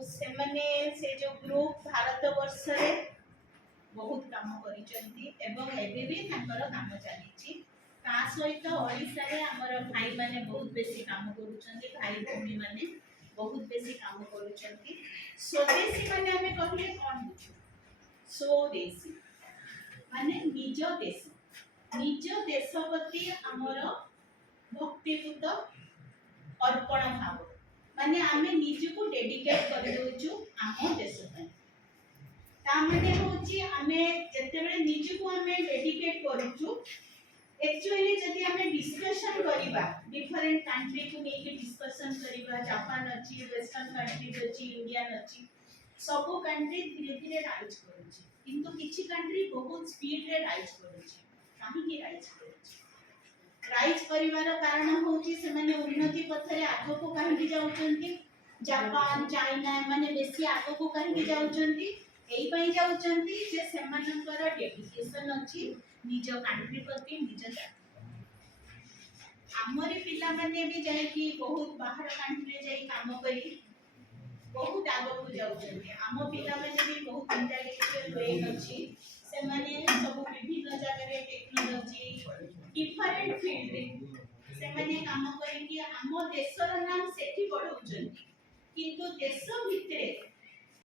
से माने से जो ग्रुप भारत वर्ष रे बहुत काम करिसंती एवं एबे भी तांकर काम चलीची ता सहित ओडिसा रे हमर भाई माने बहुत बेसी काम करूचंती भाई भूमि माने बहुत बेसी काम करूचंती स्वदेशी माने हमें कहले कोन बुझू स्वदेशी माने निज देश प्रति हमर भक्तिपूत अर्पण भाव माने आमे निजको डेडिकेट कर दोछु आम देश पर ता माने होची आमे जते बेले निजको आमे डेडिकेट करूछु एक्चुअली जदि आमे डिस्कशन करिबा डिफरेंट कंट्री को नेकी डिस्कशन करिबा जापान अछि वेस्टर्न कंट्रीज अछि इंडियन अछि सब कंट्री धीरे धीरे राइज करूछि किंतु किछि कंट्री बहुत स्पीड रे राइज करूछि काहे कि राइज करूछि राइज परिवार कारण होची से माने उन्नति पथरे आगो को काहे जाउचंती जापान चाइना माने बेसी आगो को काहे जाउचंती एई पई जाउचंती जे सेमानकर डेडिकेशन अछि निज कंट्री प्रति निज हमरे पिला माने भी जाय कि बहुत बाहर कंट्री जाई काम करी बहुत आगो को जाउचंती हम पिला माने भी बहुत इंटेलेक्चुअल ब्रेन अछि से माने सब विभिन्न जगह रे टेक्नोलॉजी डिफरेंट फील्ड रे से माने काम करी कि हम देशर नाम सेठी बढ़ौचंती किंतु देश भितरे